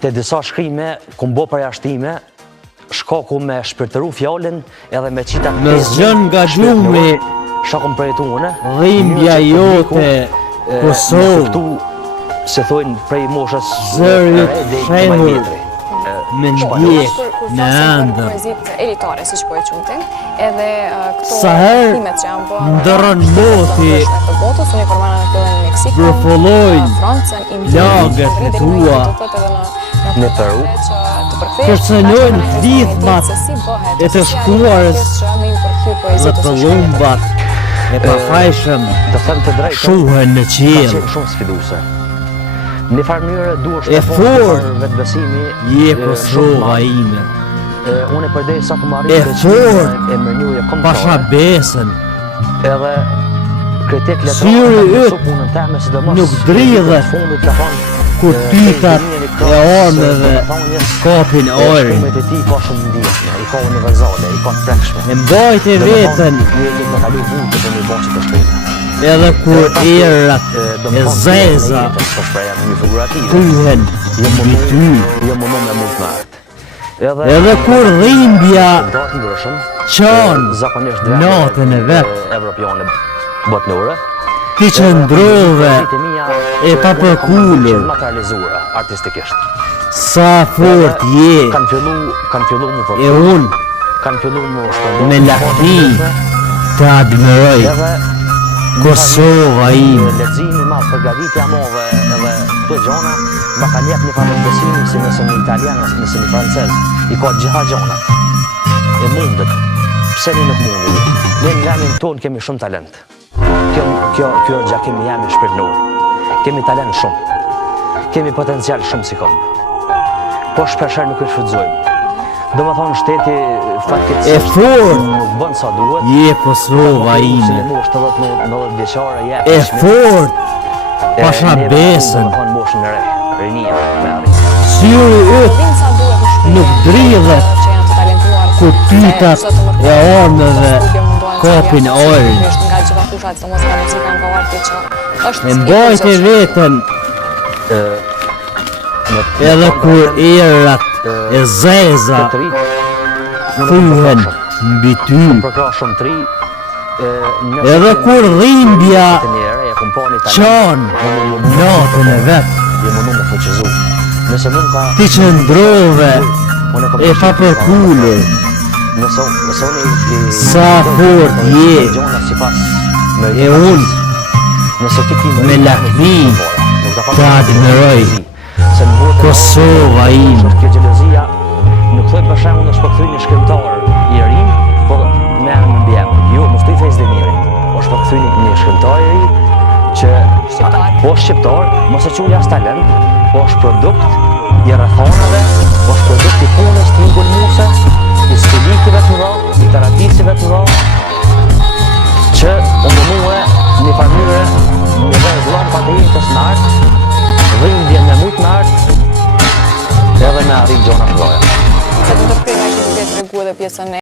Te disa shkrime, ku mbo përjashtime, shkaku me shpirtëru fjallin edhe me qita në zgjën nga gjumi, shakun përjetu une, dhimbja jote, Kosovë, se thojnë prej moshës zërit shehur me ndjek në ëndër. Elitare, si që po e quntin, edhe këto Saher që janë bërë ndërën moti, të botës, uniformana në fillin në Meksiko, përfollojnë Francën, lagët e tua, në Peru, kërcënojnë vdithmat e të shkuarës dhe të lumbat e pafajshëm të them të drejtën, shuhen në ka qiell. qenë shumë sfiduese. Në farë mënyrë duhesh E të fortë vetbesimi, je Kosova ime, unë përdej sa ku e marrë fortë e mënyrë pasha kombëtare, besën, edhe kritik Syri letërore yt punën teme, sidomos nuk dridhet fundit ka thonë kur tytat e armëve kapin orin. Shkrimet e tij ka shumë ndjeshme, i ka universale, i ka të prekshme. E mbajt e vetën Një me kalu vute për një boqë të shkrimet. edhe kur erat e zeza kryhen mbi ty, Jo më me mund të martë. edhe kur dhimbja Datë ndryshëm, qanë zakonisht natën e vetë, evropiane botnore, ti qëndrove e papërkullur, materializuara artistikisht. sa fort je, Kanë fillu mu për e unë kanë fillu mu shpëndon. me lakmi të admiroj Edhe Kosova ime. leximi ma përgatitja move edhe këto gjona ma kanë jep një farë besimi si nëse një italian ose nëse një francez i ka gjitha gjonat. E mundet. Pse ne nuk mundet? Ne në vendin tonë kemi shumë talent. Kjo gjakimi jam i shpirtënor. Kemi talent shumë. Kemi potencial shumë si këmbë. Po shpeshherë nuk e shfrytëzojmë. Domethënë shteti fatkeqësisht E fort nuk bën sa duhet. je Kosova ime, e fort pasha besën, syri yt nuk dridhet kur tytat e armëve kapin orin. E mbajt e vetën edhe kur erat e zeza kryhen mbi ty, edhe kur dhimbja qanë natën e vetë, ti qëndrove e papërkullur, sa fort je, e unë me lakmi të admiroj Kosova ime. Nuk thoj për shembull në shpëkthyj një shkrimtar i ri, po me anë në bjem. Jo, më ftoj Fejz Demiri. O shpëkthyj një shkrimtar i ri që po shqiptar, mos e quaj as talent, po është produkt i rrethonave, po është produkt i punës të ngulmuse, i stilikëve të mëdha, i terapisive të mëdha, që u mënue një farë mënyre një dhe llampa të jetës në art, dhimbje me mujt në art, edhe me arrit gjona të mëdha. Se të ndërprej me që të ketë regu edhe pjesën e